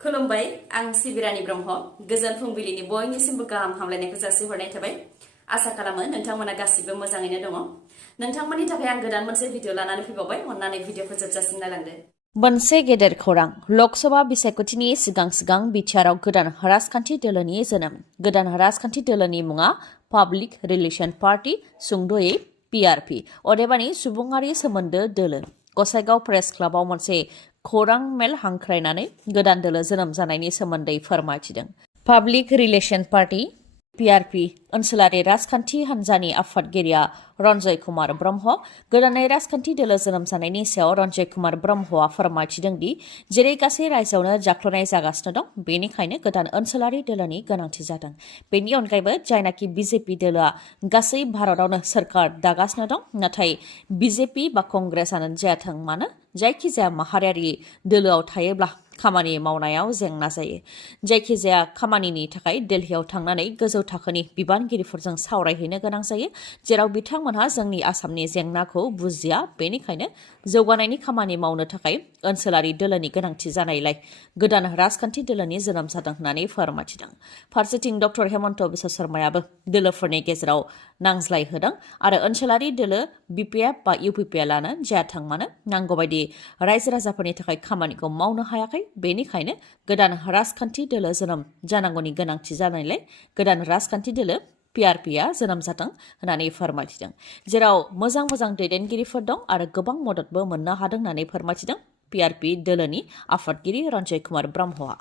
खुलुमबाय आं सिबिरानि ब्रह्म गोजोन फुंबिलिनि बयनिसिमबो गाहाम हामलायनायखौ जासिहरनाय थाबाय आसा खालामो नोंथांमोना गासिबो मोजाङैनो दङ नोंथांमोननि थाखाय आं गोदान मोनसे भिडिअ लानानै फैबावबाय अन्नानै भिडिअखौ जोबजासिम नायलांदो मोनसे गेदेर खौरां लकसभा बिसायख'थिनि सिगां BTRआव गोदान राजखान्थि दोलोनि जोनोम गोदान राजखान्थि दोलोनि मुङा पाब्लिक रिलेशन पार्टी सुंद'यै PRP अदेबानि सुबुङारि सोमोन्दो दोलो गसाइगाव प्रेस क्लाबाव मोनसे खौरां मेल हांख्रायनानै गोदान दोलो जोनोम जानायनि सोमोन्दै फोरमायथिदों पाब्लिक रिलेशन पार्टी PRP ओनसोलारि राजखान्थि हान्जानि आफादगिरिया रन्जय कुमार ब्रह्म गोदानै राजखान्थि दोलो जोनोम जानायनि सायाव रन्जय कुमार ब्रह्मआ फोरमायथिदों दि जेरै गासै रायजोआवनो जाख्ल'नाय जागासिनो दं बेनिखायनो गोदान ओनसोलारि दोलोनि गोनांथि जादों बेनि अनगायैबो जायनाखि बिजेपि दोलोआ गासै भारतआवनो सोरखार दागासिनो दं नाथाय बिजेपि बा कंग्रेसआनो जायाथों मानो जायखिजाया माहारियारि दोलोआव थायोब्ला खामानि मावनायाव जेंना जायो जायखिजाया खामानिनि थाखाय दिल्लीयाव थांनानै गोजौ थाखोनि बिबानगिरिफोरजों सावरायहैनो गोनां जायो जेराव बिथांमोनहा जोंनि आसामनि जेंनाखौ बुजिया बेनिखायनो जौगानायनि खामानि मावनो थाखाय ओनसोलारि दोलोनि गोनांथि जानायलाय गोदान राजखान्थि दोलोनि जोनोम जादों होननानै फोरमायथिदों फारसेथिं डक्टर हेमन्त बिश्व शर्मायाबो दोलोफोरनि गेजेराव नांज्लायहोदों आरो ओनसोलारि दोलो BPF बा UPPLआनो जायाथों मानो नांगौबायदि रायजो राजाफोरनि थाखाय खामानिखौ मावनो हायाखै बेनिखायनो गोदान राजखान्थि दोलो जोनोम जानांगौनि गोनांथि जानायलाय गोदान राजखान्थि दोलो PRPआ जोनोम जादों होननानै फोरमायथिदों जेराव मोजां दैदेनगिरिफोर दं आरो गोबां मददबो मोननो हादों होननानै फोरमायथिदों PRP दोलोनि आफादगिरि रन्जय कुमार ब्रह्मआ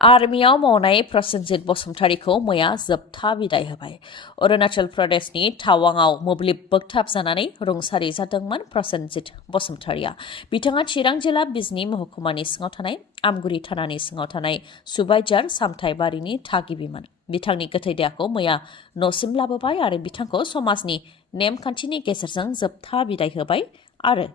आर्मियाव मावनाय प्रसेनजित बसुमतारीखौ मैया जोबथा बिदाय होबाय अरुणाचल प्रदेशनि टावांआव मोब्लिब बोगथाब जानानै रुंसारि जादोंमोन प्रसेनजित बसुमतारीया बिथाङा चिरां जिल्ला बिजनी महकुमानि सिङाव थानाय आमगुरि थानानि सिङाव थानाय सुबाइजार सामथाइबारिनि थागिबिमोन बिथांनि गोथै देहाखौ मैया न'सिम लाबोबाय आरो बिथांखौ समाजनि नेमखान्थिनि गेजेरजों जोबथा बिदाय होबाय आरो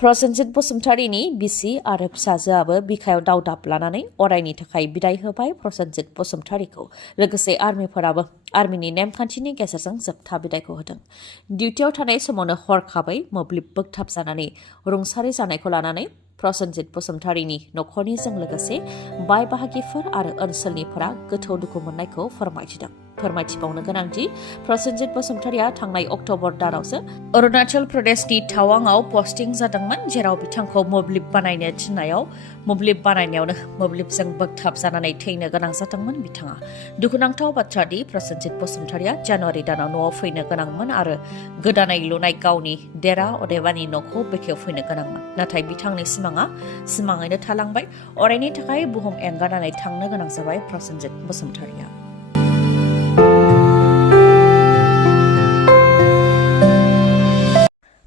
प्रसेनजित बसुमतारीनि बिसि आरो फिसाजोआबो बिखायाव दावदाब लानानै अरायनि थाखाय बिदाय होबाय प्रसेनजित बसुमतारीखौ लोगोसे आर्मिफोराबो आर्मिनि नेमखान्थिनि गेजेरजों जोबथा बिदायखौ होदों डिउटियाव थानाय समावनो हरखाबै मोब्लिब बोगथाब जानानै रुंसारि जानायखौ लानानै प्रसेनजित बसुमतारीनि न'खरनिजों लोगोसे बाय बाहागिफोर आरो ओनसोलनिफोरा गोथौ दुखु मोननायखौ फोरमायथिबावनो गोनांदि प्रसेनजित बसुमतारीया थांनाय अक्ट'बर दानावसो अरुणाचल प्रदेशनि टावांआव पस्टिं जादोंमोन जेराव बिथांखौ मोब्लिब बानायनो थिननायाव मोब्लिब बानायनायावनो मोब्लिबजों बोगथाब जानानै थैनो गोनां जादोंमोन बिथाङा दुखुनांथाव बाथ्रा दि प्रसेनजित बसुमतारीया जानुवारि दानाव न'आव फैनो गोनांमोन आरो गोदानै लुनाय गावनि देरा अदेबानि न'खौ बेखेवफैनो गोनांमोन नाथाय बिथांनि सिमाङैनो थालांबाय अरायनि थाखाय बुहुम एंगारनानै थांनो गोनां जाबाय प्रसेनजित बसुमतारीया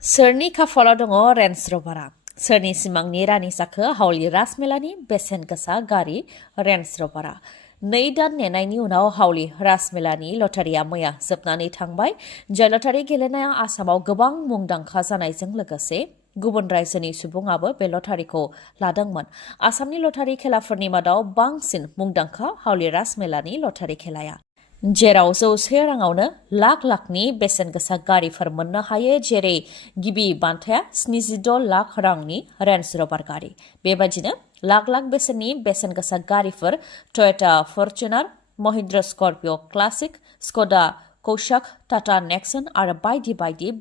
सोरनि खाफालाव दङ रेन्ज रभारा सोरनि सिमांनि रानि जाखो हावलि राजमेलानि बेसेन गोसा गारि रेन्ज रभारा 2 दान नेनायनि उनाव हावलि राजमेलानि लटारिया मैया जोबनानै थांबाय जाय लटारि गेलेनाया आसामाव गोबां मुंदांखा जानायजों लोगोसे गुबुन रायजोनि सुबुङाबो बे लटारिखौ लादोंमोन आसामनि लटारि खेलाफोरनि मादाव बांसिन मुंदांखा हावलि राजमेलानि लटारि खेलाया जेराव 100 राङावनो लाखनि बेसेन गोसा गारिफोर मोननो हायो जेरै गिबि बान्थाया 76 लाख रांनि रेन्ज रभार गारि बेबायदिनो लाख बेसेननि बेसेन गोसा गारिफोर टयटा फर्चुनार महिन्द्र स्कर्पिय क्लासिक स्क'डा कौशाक टाटा नेक्सन आरो बायदि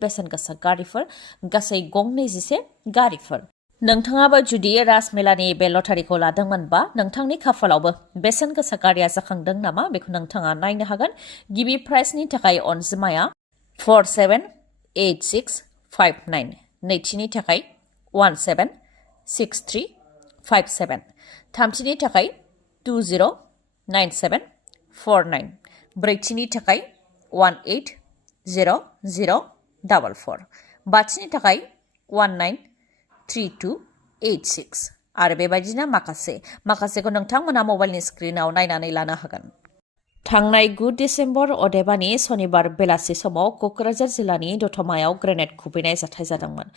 बेसेन गोसा गारिफोर गासै 21 गारिफोर नोंथाङाबो जुदि राजमेलानि बे लटारिखौ लादोंमोनबा नोंथांनि खाफालावबो बेसेन गोसा गारिया जाखांदों नामा बेखौ नोंथाङा नायनो हागोन गिबि प्राइजनि थाखाय अनजिमाया 478659 नैथिनि थाखाय 176357 थामथिनि थाखाय 209749 ब्रैथिनि थाखाय 180044 बाथिनि थाखाय 193286 आरो बेबायदिनो माखासेखौ नोंथांमोना मबाइलनि स्क्रिनाव नायनानै लानो हागोन थांनाय 9 डिसेम्बर अदेबानि सनिबार बेलासि समाव क'क्राझार जिल्लानि दतमायाव ग्रेनेड खुबैनाय जाथाय जादोंमोन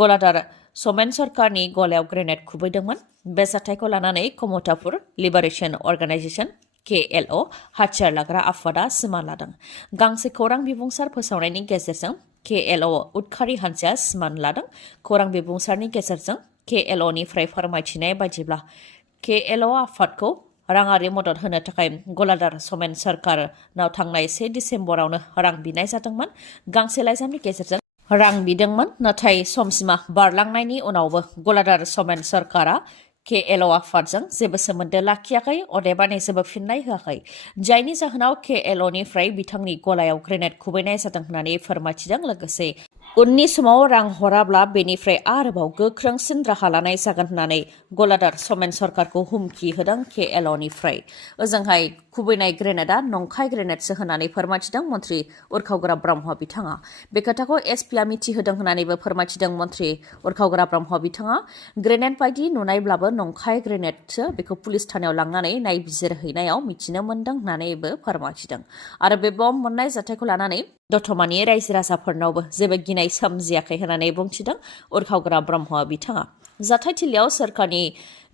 गलादार समेन सरकारनि गलायाव ग्रेनेड खुबैदोंमोन बे जाथायखौ लानानै कमतापुर लिबारेशन अर्गानाइजेशन KLO हाथियार लाग्रा आफादा सिमा लादों गांसे खौरां बिबुंसार फोसावनायनि गेजेरजों KLO उदखारि हान्जाया सिमान लादों खौरां बिबुंसारनि गेजेरजों KLOनिफ्राय फोरमायथिनाय बायदिब्ला KLO आफादखौ राङारि मदद होनो थाखाय गलादार समेन सरकारनाव थांनाय 1 डिसेम्बरावनो रां बिनाय जादोंमोन। गांसे लाइजामनि गेजेरजों रां बिदोंमोन, नाथाय समसिमा बारलांनायनि उनावबो गलादार समेन सरकारा KLO आफादजों जेबो सोमोन्दो लाखियाखै, अदेबानि जेबो फिननाय होआखै, जायनि जाहोनाव KLOनिफ्राय बिथांनि गलायाव ग्रेनेड खुबैनाय जादों होननानै फोरमायथिदों। लोगोसे उननि समाव रां हराब्ला बेनिफ्राय आरोबाव गोख्रोंसिन राहा लानाय जागोन होननानै गलादार समेन सरकारखौ हुमखि होदों KLOनिफ्राय। ओजोंहाय खुबैनाय ग्रेनेडआ नंखाय ग्रेनेडसो होननानै फोरमायथिदों मन्त्रि उरखावग्रा ब्रह्म बिथाङा। बे खोथाखौ SPआ मिथिहोदों होननानैबो फोरमायथिदों मन्त्रि उरखावग्रा ब्रह्म बिथाङा। ग्रेनेड बायदि नुनायब्लाबो नंखाय ग्रेनेडसो, बेखौ पुलिस थानायाव लांनानै नायबिजिरहैनायाव मिथिनो मोन्दों होननानैबो फोरमायथिदों। आरो बे बम मोननाय जाथायखौ लानानै दतमानि रायजो राजाफोरनावबो जेबो गिनाय सोमजियाखै होननानै बुंथिदों उरखावग्रा ब्रह्म बिथाङा। जाथायथिलियाव सोरखारनि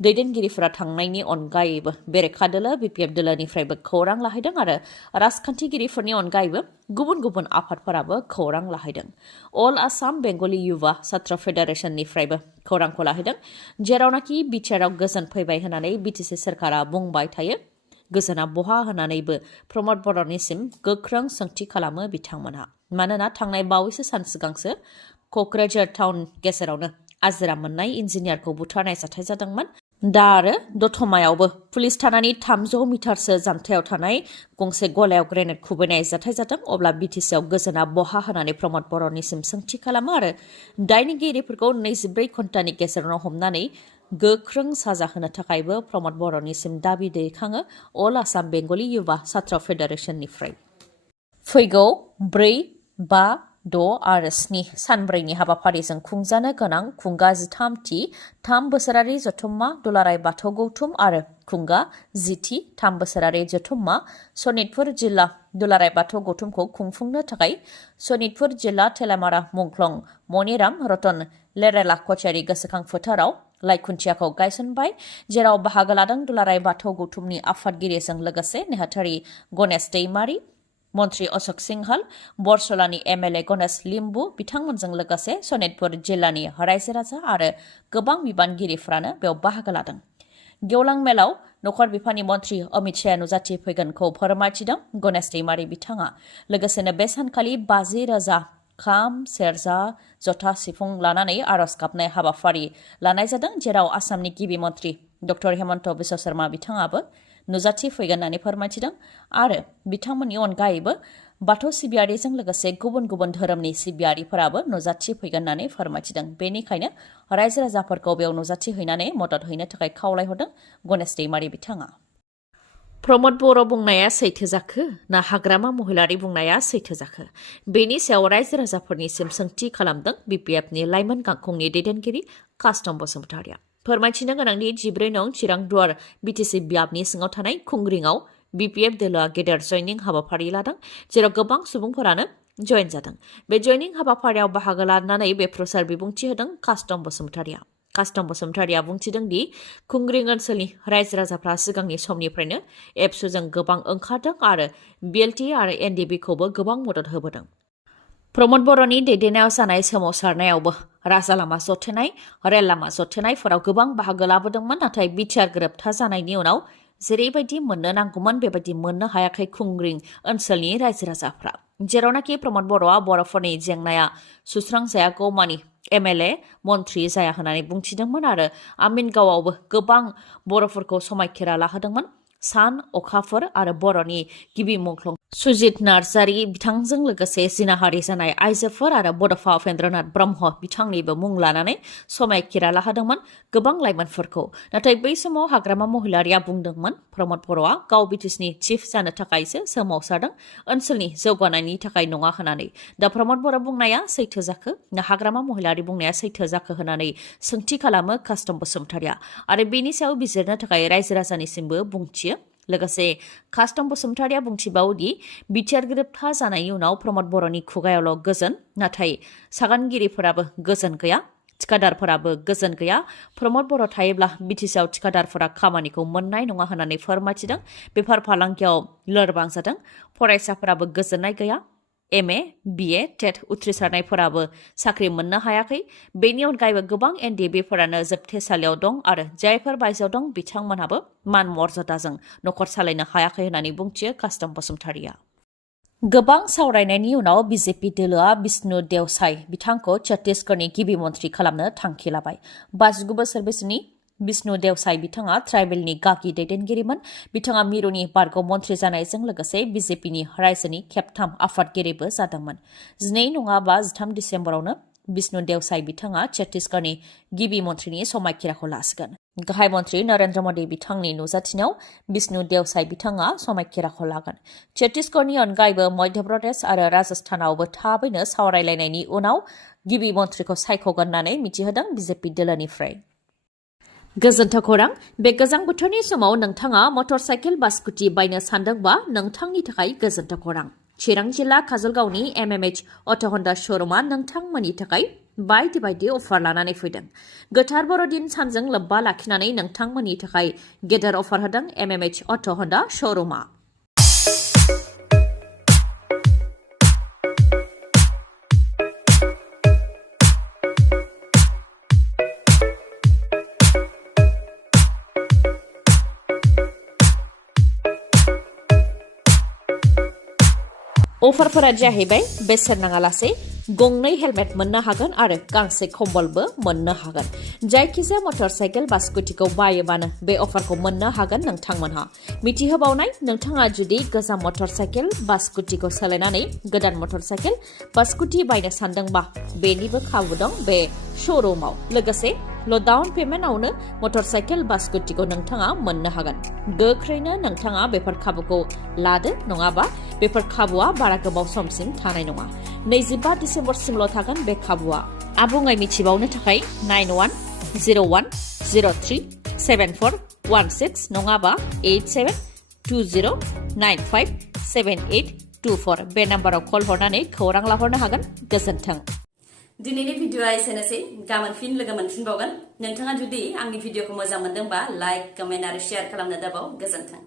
दैदेनगिरिफोरा थांनायनि अनगायैबो बेरेखा दोलो BPF दोलोनिफ्रायबो खौरां लाहैदों आरो राजखान्थिगिरिफोरनि अनगायैबो गुबुन गुबुन आफादफोराबो खौरां लाहैदों। अल आसाम बेंगलि युवा छात्र फेडारेशननिफ्रायबो खौरांखौ लाहैदों, जेरावनाखि BTRआव गोजोन फैबाय होननानै BTC सोरखारा बुंबाय थायो। गोजोना बहा होननानैबो प्रमद बर'निसिम गोख्रों सोंथि खालामो बिथांमोनहा। मानोना थांनाय बावैसो सान सिगांसो क'क्राझार टाउन गेजेरावनो आजिरा मोननाय इन्जिनियारखौ बुथारनाय जाथाय जादोंमोन। दा आरो दतमायावबो पुलिस थानानि 300 मिटारसो जानथायाव थानाय गंसे गलायाव ग्रेनेड खुबैनाय जाथाय जादों। अब्ला BTCआव गोजोना बहा होननानै प्रमद बर'निसिम सोंथि खालामो आरो दायनिगिरिफोरखौ 24 घन्टानि गेजेरावनो हमनानै गोख्रों साजा होनो थाखायबो प्रमद बर'निसिम दाबि दैखाङो अल आसाम बेंगलि युवा छात्र फेडारेशननिफ्राय। फैगौ 4, 5, 6 आरो 7 सानब्रैनि हाबाफारिजों खुंजानो गोनां खुंगा 13थि 3 बोसोरारि जथुम्मा दुलाराय बाथौ गौथुम आरो खुंगा 10थि 3 बोसोरारि जथुम्मा सनितपुर जिल्ला दुलाराय बाथौ गौथुमखौ खुंफुंनो थाखाय सनितपुर जिल्ला थेलामारा मुंख्लं मनिराम रतन लेरेला कचारी गोसोखां फोथाराव लाइखुन्थियाखौ गायसनबाय, जेराव बाहागो लादों दुलाराय बाथौ गौथुमनि आफादगिरिजों लोगोसे नेहाथारि गणेश दैमारी, मन्त्रि अशोक सिंहाल, बरसलानि MLA गणेश लिम्बु बिथांमोनजों लोगोसे सनितपुर जिल्लानि रायजो राजा आरो गोबां बिबानगिरिफ्रानो बेयाव बाहागो लादों। गेवलां मेलाव नखर बिफाननि मन्त्रि अमित शाहआ नुजाथि फैगोनखौ फोरमायथिदों गणेश दैमारी बिथाङा। लोगोसेनो बे सानखालि 50,000 खाम, सेरजा, जथा, सिफुं लानानै आरज गाबनाय हाबाफारि लानाय जादों, जेराव आसामनि गिबि मन्त्रि डक्टर हेमन्त बिश्व शर्मा बिथाङाबो नुजाथि फैगोन होननानै फोरमायथिदों। आरो बिथांमोननि अनगायैबो बाथौ सिबियारिजों लोगोसे गुबुन गुबुन धोरोमनि सिबियारिफोराबो नुजाथि फैगोन होननानै फोरमायथिदों। बेनिखायनो रायजो राजाफोरखौ बेयाव नुजाथि हैनानै मदद हैनो थाखाय खावलायहरदों गणेश दैमारी बिथाङा। प्रमद बर' बुंनाया सैथो जाखो ना हाग्रामा महिलारि बुंनाया सैथो जाखो? बेनि सायाव रायजो राजाफोरनिसिम सोंथि खालामदों BPFनि लाइमोन गांखंनि दैदेनगिरि कास्टम बसुमतारिया। फोरमायथिनो गोनांदि 14 नं चिरां दुवार BTC बियाबनि सिङाव थानाय खुंग्रिंआव BPF दोलोआ गेदेर जयनिं हाबाफारि लादों, जेराव गोबां सुबुंफोरानो जयेन जादों। बे जयनिं हाबाफारियाव बाहागो लानानै बेफ्रुसार बिबुंथि होदों कास्टम बसुमतारिया। कास्टम बसुमतारिया बुंथिदों दि खुंग्रिं ओनसोलनि रायजो राजाफ्रा सिगांनि समनिफ्रायनो एबसुजों गोबां ओंखारदों आरो BLT आरो NDBखौबो गोबां मदद होबोदों। प्रमद बर'नि दैदेननायाव जानाय सोमावसारनायावबो राजा लामा जथेनाय, रेल लामा जथेनायफोराव गोबां बाहागो लाबोदोंमोन, नाथाय BTR गोरोबथा जानायनि उनाव जेरैबायदि मोननो नांगौमोन बेबायदि मोननो हायाखै खुंग्रिं ओनसोलनि रायजो राजाफ्रा। जेरावनाखि प्रमद बर'आ बर'फोरनि जेंनाया सुस्रांजायागौ मानि MLA मन्त्रि जाया होननानै बुंथिदोंमोन आरो आमिनगावआवबो गोबां बर'फोरखौ समायखिरा लाहोदोंमोन। सान अखाफोर आरो बर'नि गिबि मुंख्लं सुजित नार्जारी बिथांजों लोगोसे जिनाहारि जानाय आइजोफोर आरो बड'फा उपेन्द्रनाथ ब्रह्म बिथांनिबो मुं लानानै समायखिरा लाहोदोंमोन गोबां लाइमोनफोरखौ। नाथाय बै समाव हाग्रामा महिलारिया बुंदोंमोन प्रमद बर'आ गाव BTCनि चिफ जानो थाखायसो सोमावसारदों, ओनसोलनि जौगानायनि थाखाय नङा होननानै। दा प्रमद बर' बुंनाया सैथो जाखो ना हाग्रामा महिलारि बुंनाया सैथो जाखो होननानै सोंथि खालामो कास्टम बसुमतारिया आरो बेनि सायाव बिजिरनो थाखाय रायजो राजानिसिमबो बुंथियो। लोगोसे कास्टम बसुमतारिया बुंथिबावोदि BTR गोरोबथा जानायनि उनाव प्रमद बर'नि खुगायावल' गोजोन, नाथाय सागानगिरिफोराबो गोजोन गैया, थिकादारफोराबो गोजोन गैया। प्रमद बर' थायोब्ला BTCआव थिकादारफोरा खामानिखौ मोननाय नङा होननानै फोरमायथिदों। बेफार फालांगियाव लोरबां जादों, फरायसाफोराबो गोजोननाय गैया। MA, BA, TET उथ्रिसारनायफोराबो साख्रि मोननो हायाखै। बेनि अनगायैबो गोबां NDB-फोरानो जोबथेसालियाव दं आरो जायफोर बायजोआव दं बिथांमोनहाबो मान मर्यादाजों नखर सालायनो हायाखै होननानै बुंथियो कास्टम बसुमतारिया। गोबां सावरायनायनि उनाव BJP दोलोआ बिष्णु देवसाई बिथांखौ छत्तीसगढ़नि गिबि मन्थ्रि खालामनो थांखि लाबाय। 59 बोसोर बैसोनि बिष्णु देवसाई बिथाङा ट्राइबेलनि गागि दैदेनगिरिमोन। बिथाङा मिरुनि बारग' मन्थ्रि जानायजों लोगोसे BJPनि रायजोनि खेबथाम आफादगिरिबो जादोंमोन। 12 नङाबा 13 डिसेम्बरावनो बिष्णु देवसाई बिथाङा छत्तीसगढ़नि गिबि मन्थ्रिनि समायखिराखौ लासिगोन। गाहाय मन्थ्रि नरेन्द्र मदि बिथांनि नुजाथिनायाव बिष्णु देवसाई बिथाङा समायखिराखौ लागोन। छत्तीसगढ़नि अनगायैबो मध्य प्रदेश आरो राजस्थानावबो थाबैनो सावरायलायनायनि उनाव गिबि मन्थ्रिखौ सायख'गोन होननानै मिथिहोदों BJP दोलोनिफ्राय। गोजोन्थों खौरां। बे गोजां बोथोरनि समाव नोंथाङा मटर साइकेल बा स्कुटि बायनो सानदोंबा नोंथांनि थाखाय गोजोन्थों खौरां। चिरां जिल्ला काजलगावनि MMH अट' हन्डा श'रुमा नोंथांमोननि थाखाय बायदि बायदि अफार लानानै फैदों। गोथार बर'दिन सानजों लोब्बा लाखिनानै नोंथांमोननि थाखाय गेदेर अफार होदों MMH अट' हन्डा श'रुमा। अफारफोरा जाहैबाय बेसेन नाङालासे गंनै हेलमेट मोननो हागोन आरो गांसे कम्बलबो मोननो हागोन। जायखिजाया मटर साइकेल बा स्कुटिखौ बायोबानो बे अफारखौ मोननो हागोन नोंथांमोनहा। मिथिहोबावनाय, नोंथाङा जुदि गोजाम मटर साइकेल बा स्कुटिखौ सोलायनानै गोदान मटर साइकेल बा स्कुटि बायनो सानदोंबा बेनिबो खाबु दं बे श'रुमाव। लोगोसे डाउन पेमेन्टआवनो मटर साइकेल बा स्कुटिखौ नोंथाङा मोननो हागोन। गोख्रैनो नोंथाङा बेफोर खाबुखौ लादो, नङाबा बेफोर खाबुआ बारा गोबाव समसिम थानाय नङा। 25 डिसेम्बरसिमल' थागोन बे खाबुआ। आबुङै मिथिबावनो थाखाय 9101037416 नङाबा 8720957824 बे नाम्बाराव कल हरनानै खौरां लाहरनो हागोन। गोजोन्थों। दिनैनि भिडिअआ एसेनोसै। गाबोन फिन लोगो मोनफिनबावगोन। नोंथाङा जुदि आंनि भिडिअखौ मोजां मोनदोंबा लाइक, कमेन्ट आरो शेयार खालामनो दाबाव। गोजोन्थों।